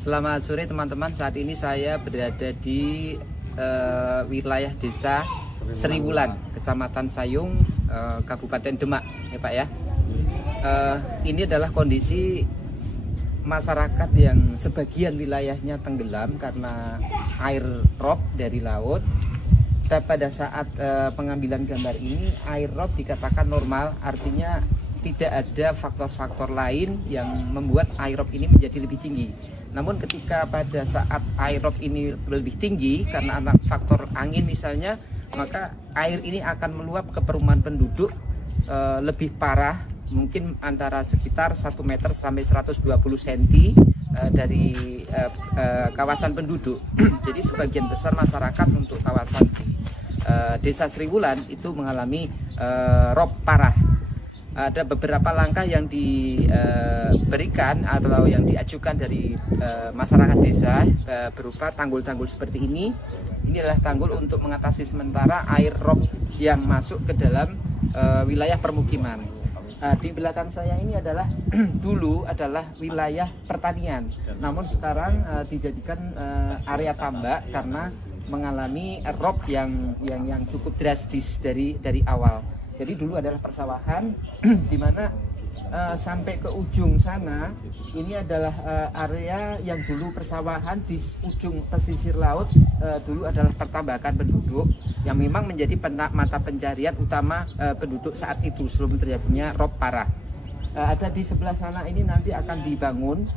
Selamat sore teman-teman, saat ini saya berada di wilayah desa Seriwulan, Kecamatan Sayung, Kabupaten Demak ya Pak ya. Ini adalah kondisi masyarakat yang sebagian wilayahnya tenggelam karena air rob dari laut. Dan pada saat pengambilan gambar ini, air rob dikatakan normal, artinya tidak ada faktor-faktor lain yang membuat air rob ini menjadi lebih tinggi. Namun ketika pada saat air rob ini lebih tinggi karena ada faktor angin misalnya, maka air ini akan meluap ke perumahan penduduk lebih parah, mungkin antara sekitar 1 meter sampai 120 cm dari kawasan penduduk. Jadi sebagian besar masyarakat untuk kawasan desa Seriwulan itu mengalami rob parah. Ada beberapa langkah yang diberikan atau yang diajukan dari masyarakat desa berupa tanggul-tanggul seperti ini. Ini adalah tanggul untuk mengatasi sementara air rob yang masuk ke dalam wilayah permukiman. Di belakang saya ini adalah dulu adalah wilayah pertanian, namun sekarang dijadikan area tambak karena mengalami rob yang cukup drastis dari awal. Jadi dulu adalah persawahan, di mana sampai ke ujung sana ini adalah area yang dulu persawahan. Di ujung pesisir laut dulu adalah pertambakan penduduk yang memang menjadi mata pencarian utama penduduk saat itu sebelum terjadinya rob parah. Ada di sebelah sana ini nanti akan dibangun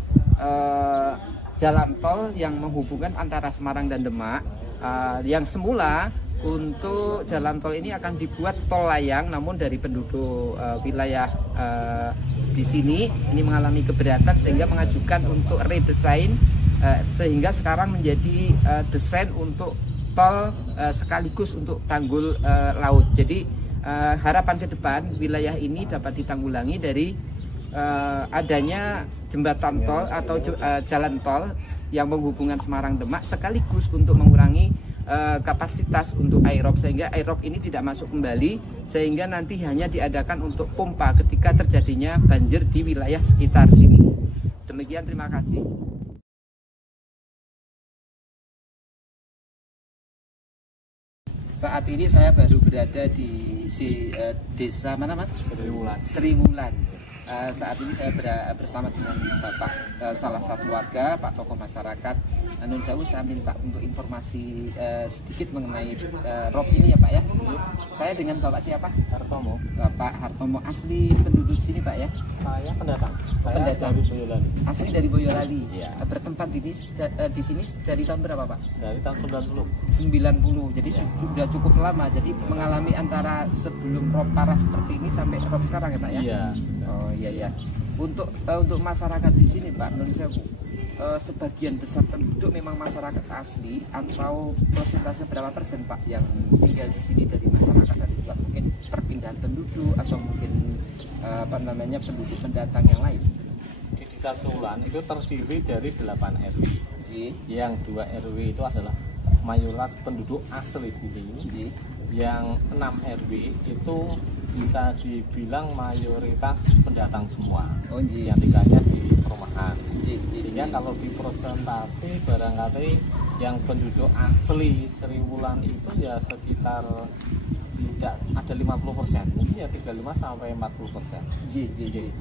jalan tol yang menghubungkan antara Semarang dan Demak. Yang semula untuk jalan tol ini akan dibuat tol layang, namun dari penduduk wilayah di sini ini mengalami keberatan sehingga mengajukan untuk redesain, sehingga sekarang menjadi desain untuk tol sekaligus untuk tanggul laut. Jadi harapan ke depan wilayah ini dapat ditanggulangi dari adanya jembatan tol atau jalan tol yang menghubungkan Semarang Demak, sekaligus untuk mengurangi kapasitas untuk air rob, sehingga air rob ini tidak masuk kembali, sehingga nanti hanya diadakan untuk pompa ketika terjadinya banjir di wilayah sekitar sini. Demikian, terima kasih. Saat ini saya baru berada di desa mana Mas? Seriwulan. Saat ini saya bersama dengan Bapak salah satu warga, Pak tokoh masyarakat. Nun Sewu, saya minta untuk informasi sedikit mengenai rob ini ya Pak ya. Saya dengan Bapak siapa? Hartomo. Bapak Hartomo, asli penduduk sini Pak ya? Saya pendatang. Saya pendatang. dari Boyolali. Asli dari Boyolali. Iya. Bertempat di sini dari tahun berapa Pak? Dari tahun 90. Jadi ya. Sudah cukup lama. Jadi mengalami antara sebelum rob parah seperti ini sampai rob sekarang ya Pak ya? Iya. Oh iya. Untuk masyarakat di sini Pak Nun Sewu, sebagian besar penduduk memang masyarakat asli, atau persentase berapa persen Pak yang tinggal di sini dari masyarakat tadi Pak? Mungkin perpindahan penduduk atau mungkin penduduk pendatang yang lain? Di desa Sulan itu terdiri dari 8 RW. Yang 2 RW itu adalah mayoritas penduduk asli sini. Yang 6 RW itu bisa dibilang mayoritas pendatang semua. Yang tiganya di perumahan. Sehingga kalau di persentase barangkali yang penduduk asli Seriwulan itu ya sekitar tidak ada 50%, mungkin ya 35 sampai 40%.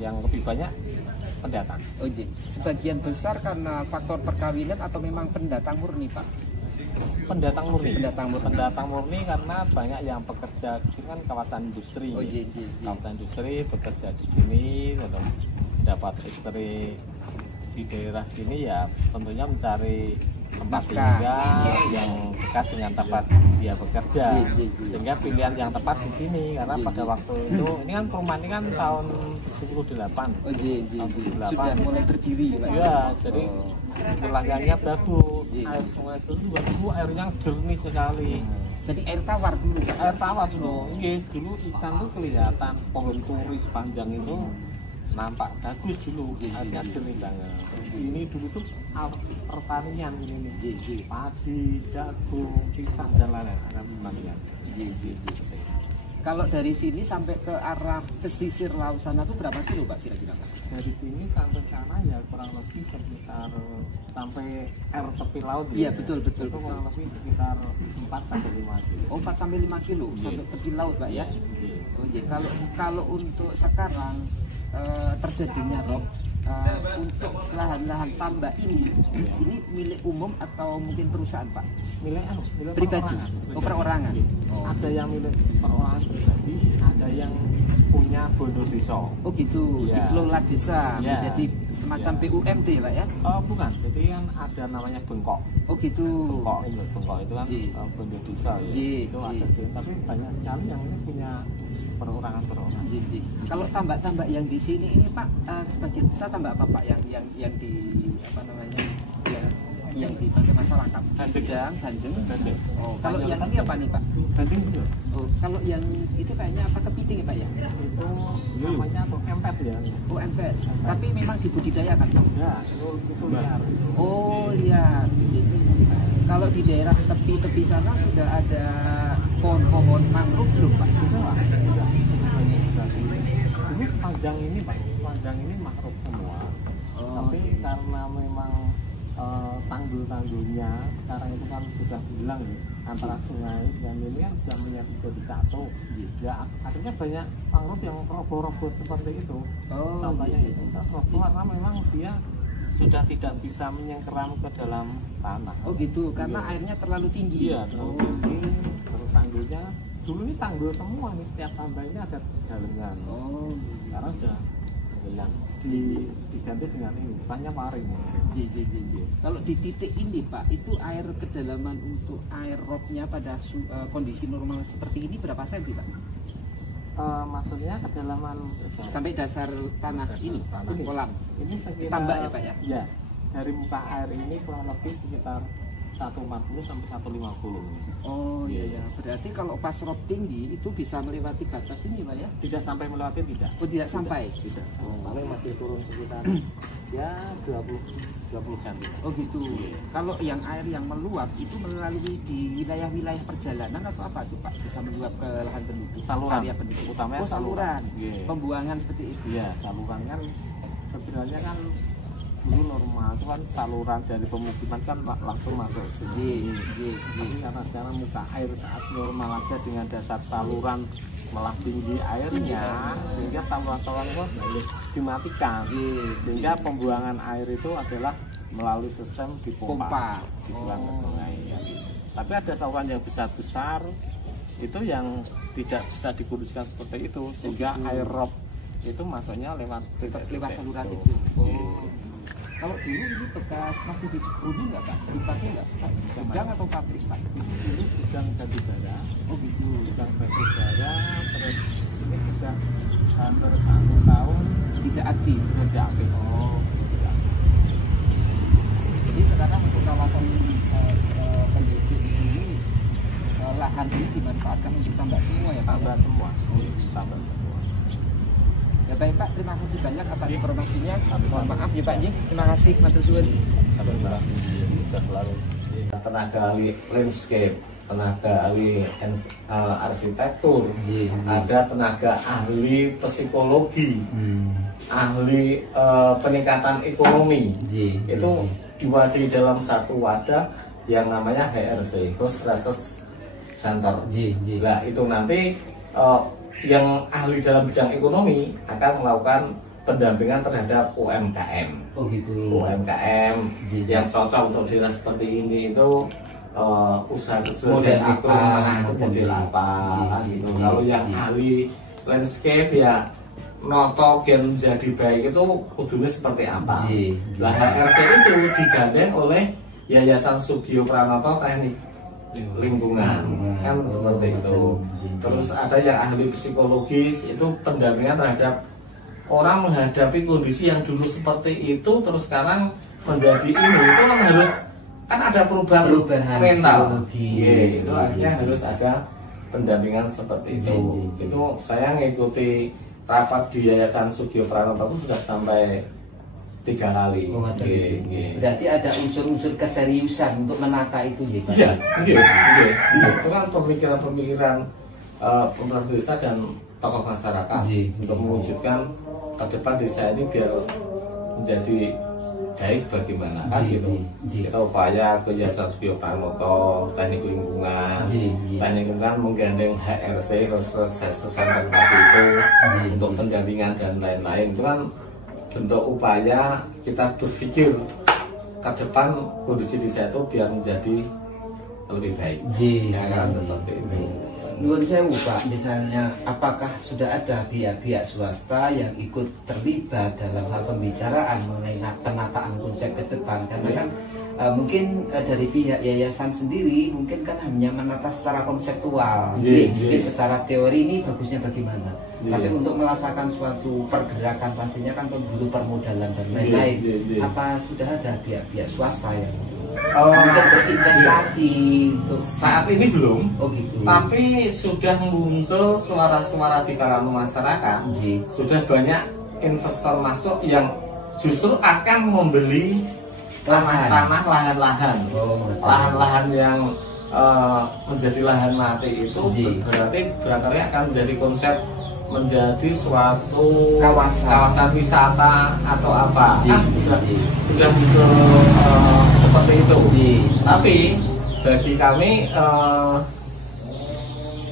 Yang lebih banyak pendatang. Sebagian besar karena faktor perkawinan atau memang pendatang murni Pak? Pendatang murni. Pendatang murni karena banyak yang bekerja di sini kan kawasan industri. Kawasan industri bekerja di sini, terus dapat istri di daerah sini ya tentunya mencari tempat tinggal yang dekat dengan tempat dia bekerja, sehingga pilihan yang tepat di sini karena pada waktu itu ini kan perumahan ini kan tahun 78. Sudah mulai berdiri ya, jadi wilayahnya bagus, air sungai itu juga airnya jernih sekali. Jadi air tawar dulu. Dulu ikan tuh kelihatan, pohon turi sepanjang itu nampak bagus dulu, airnya jernih banget. Ini dulu tuh pertanian ini padi, jagung, pisang dan lain-lain, pertanian. Kalau dari sini sampai ke arah pesisir laut sana tuh berapa kilo Pak kira-kira Pak? Dari sini sampai sana ya kurang lebih sekitar sampai air tepi laut. Iya, ya. betul. Itu kurang lebih sekitar 4 sampai 5 kilo. Oh, 4 sampai 5 kilo sampai tepi laut Pak ya. Iya. Oh, iya. Kalau untuk sekarang terjadinya rob untuk lahan-lahan tambak ini milik umum atau mungkin perusahaan Pak? Milik Pribadi. Perorangan. Oh. Ada yang milik perorangan pribadi, ada yang punya bondo desa. Oh gitu, Ya. dikelola desa, Ya. menjadi semacam Ya. BUMD Pak ya? Oh bukan, jadi kan ada namanya bengkok. Oh gitu. Bengkok itu kan Ji. bondo desa ya. Ji, Itu ji. ada, tapi banyak sekali yang ini punya perorangan. Jadi, kalau tambak-tambak yang di sini ini Pak, sebagian besar tambak apa Pak yang di apa namanya? Yang dipakai masyarakat? Bandeng. Oh, kalau yang ini apa nih Pak? Bandeng betul. Oh, kalau yang itu kayaknya apa kepiting ya Pak ya? Itu namanya tuh empet ya. Oh, empet. Tapi memang dibudidayakan Pak? Ya, itu liar. Oh, liar. Kalau di daerah tepi-tepi sana sudah ada pohon-pohon mangrove belum Pak? Sudah. Ini panjang ini Pak, panjang ini mangrove semua. Oh, Tapi karena memang tanggul-tanggulnya sekarang itu kan sudah hilang ya, antara sungai dan ini kan sudah menyatu jadi satu. Ya akhirnya banyak mangrove yang roboh-roboh seperti itu. Oh, Contohnya itu roboh karena memang dia sudah tidak bisa menyengkeram ke dalam tanah. Oh gitu, karena Iya. airnya terlalu tinggi. Iya, terlalu tinggi. Terus tanggulnya dulu ini tanggul semua nih, setiap tambah ini ada jalangan. Oh, Sekarang sudah hilang. Diganti dengan ini, tanya paring. Ji. Kalau di titik ini Pak, itu air kedalaman untuk air robnya pada kondisi normal seperti ini berapa senti Pak? Maksudnya kedalaman Sampai dasar tanah ini, Ini. kolam. ini sekitar Tambak ya, Pak, ya? Ya, dari muka air ini kurang lebih sekitar 140 sampai 150. Oh iya ya, berarti kalau pas rob tinggi itu bisa melewati batas ini Pak ya? Tidak sampai melewati, tidak. Oh tidak sampai? Tidak. Paling masih turun sekitar ya 20 cm. Oh gitu. Kalau yang air yang meluap itu melalui di wilayah-wilayah perjalanan atau apa tuh Pak? Bisa meluap ke lahan penduduk? Saluran. Area penduduk. Utamanya Oh saluran. Iya. Pembuangan seperti itu. Iya, saluran kan sebenarnya kan dulu normal itu kan saluran dari pemukiman kan langsung masuk. Tapi karena sekarang muka air saat normal aja dengan dasar saluran malah tinggi airnya, sehingga saluran-saluran itu dimatikan. Sehingga pembuangan air itu adalah melalui sistem dipompa, dibuang ke sungai. Ya. Tapi ada saluran yang besar-besar itu yang tidak bisa dikondisikan seperti itu, sehingga air rob itu masuknya lewat saluran itu. Oh. Kalau dulu ini bekas masih dihuni nggak Pak? Dipakai nggak Pak? Gudang atau pabrik Pak? Dulu gudang batubara. Oh gitu. Gudang batubara, terus ini sudah hampir 1 tahun Tidak aktif. tidak aktif. Oh. Jadi sekarang untuk kawasan penduduk di sini lahan ini dimanfaatkan untuk tambak semua ya Pak? Tambah semua. Tambah semua. Ya baik Pak, terima kasih banyak atas informasinya. Mohon maaf ya Pak Ji, terima kasih matur suwun. Tenaga ahli landscape, tenaga ahli arsitektur, ada tenaga ahli psikologi, ahli peningkatan ekonomi. Itu diwadahi dalam satu wadah yang namanya HRC, Host Research Center. Nah itu nanti yang ahli dalam bidang ekonomi akan melakukan pendampingan terhadap UMKM. Oh gitu. UMKM yang cocok untuk daerah seperti ini itu usaha kecil Model dan mikro apa? itu model apa gitu. Kalau yang ahli landscape ya noto gen jadi baik itu kudunya seperti apa. Lah HRC itu digandeng oleh Yayasan Sugio Pranoto Teknik Lingkungan kan seperti itu. Terus ada yang ahli psikologis, itu pendampingan terhadap orang menghadapi kondisi yang dulu seperti itu terus sekarang menjadi ini, itu kan harus kan ada perubahan mental. Itu akhirnya harus ada pendampingan seperti itu. Itu saya ngikuti rapat di Yayasan Sugio Pranoto itu sudah sampai 3 kali. Berarti ada unsur-unsur keseriusan untuk menata itu ya Pak? Iya. Itu kan pemikiran-pemikiran pemerintah desa dan tokoh masyarakat untuk mewujudkan ke depan desa ini biar menjadi baik bagaimana kan gitu. Kita upaya ke Yayasan Sugiyo Pranoto, teknik lingkungan, teknik lingkungan menggandeng HRC, sesama itu untuk pendampingan dan lain-lain. Itu kan bentuk upaya kita berpikir ke depan kondisi desa itu biar menjadi lebih baik. Ya kan seperti itu. Nuwun sewu Pak, misalnya apakah sudah ada pihak-pihak swasta yang ikut terlibat dalam hal pembicaraan mengenai penataan konsep ke depan? Karena kan mungkin dari pihak yayasan sendiri mungkin kan hanya menata secara konseptual, mungkin secara teori ini bagusnya bagaimana. Tapi untuk melaksanakan suatu pergerakan pastinya kan butuh permodalan dan lain-lain. Apa sudah ada pihak-pihak swasta yang mungkin berinvestasi untuk saat ini belum, gitu. Tapi sudah muncul suara-suara di kalangan masyarakat. Sudah banyak investor masuk yang justru akan membeli tanah lahan-lahan, lahan-lahan yang menjadi lahan mati itu berarti barangkali akan menjadi konsep menjadi suatu kawasan wisata atau apa kan sudah muncul seperti itu. Tapi bagi kami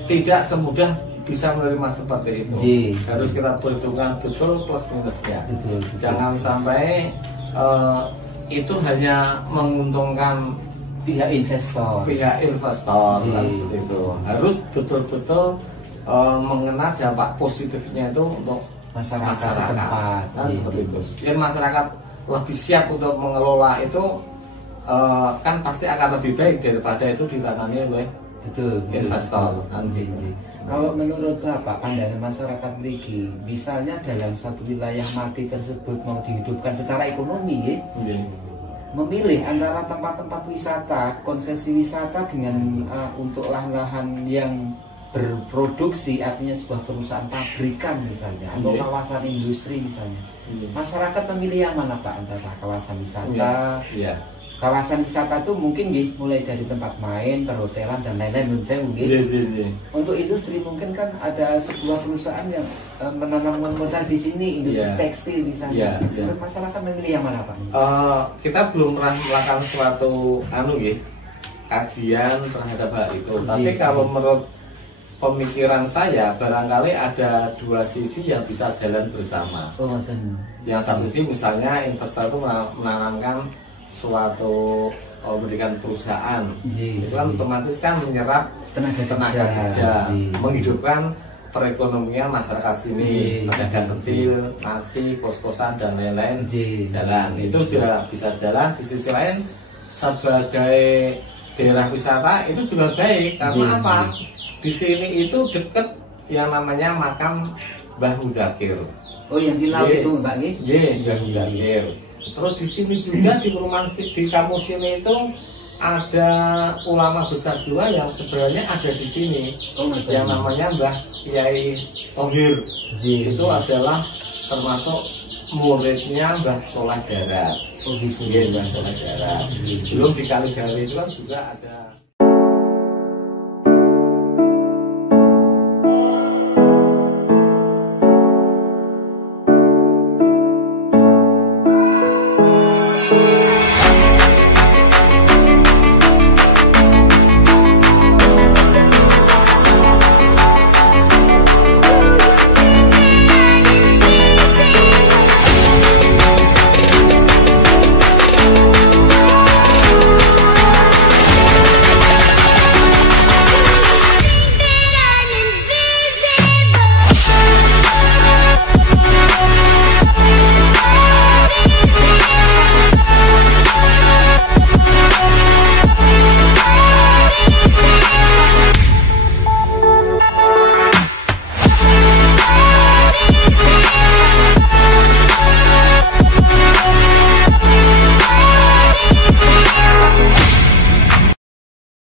tidak semudah bisa menerima seperti itu. Harus kita perhitungkan betul plus minusnya. Jangan sampai itu hanya menguntungkan pihak investor. Itu harus betul-betul mengenal dampak positifnya itu untuk masyarakat setempat kan seperti itu. Dan masyarakat lebih siap untuk mengelola itu kan pasti akan lebih baik daripada itu ditangani oleh investor. Kalau menurut Bapak pandangan masyarakat Mriki, misalnya dalam satu wilayah mati tersebut mau dihidupkan secara ekonomi, memilih antara tempat-tempat wisata, konsesi wisata dengan untuk lahan-lahan yang berproduksi, artinya sebuah perusahaan pabrikan misalnya atau kawasan industri misalnya, masyarakat memilih yang mana Pak, antara kawasan wisata? Kawasan wisata itu mungkin mulai dari tempat main, perhotelan dan lain-lain mungkin. Untuk industri mungkin kan ada sebuah perusahaan yang menanamkan modal di sini, industri tekstil di sana. Masyarakat memilih yang mana Pak? Kita belum pernah melakukan suatu kajian terhadap hal itu. Tapi kalau menurut pemikiran saya, barangkali ada dua sisi yang bisa jalan bersama. Yang satu sisi misalnya investor itu menanamkan suatu memberikan perusahaan, itu kan otomatis kan menyerap tenaga kerja, menghidupkan perekonomian masyarakat sini, pedagang kecil, nasi, kos-kosan dan lain-lain jalan. Itu sudah bisa jalan. Di sisi lain sebagai daerah wisata itu juga baik karena apa? Di sini itu dekat yang namanya makam Mbah Muzakir. Yang di laut itu Mbak Mbah Muzakir. Terus di sini juga di perumahan di kampus ini itu ada ulama besar juga yang sebenarnya ada di sini, yang namanya Mbah Kiai Thohir. Itu adalah termasuk muridnya Mbah Soleh Darat. Mbah Soleh Darat. Belum di Kaligawe itu kan juga ada.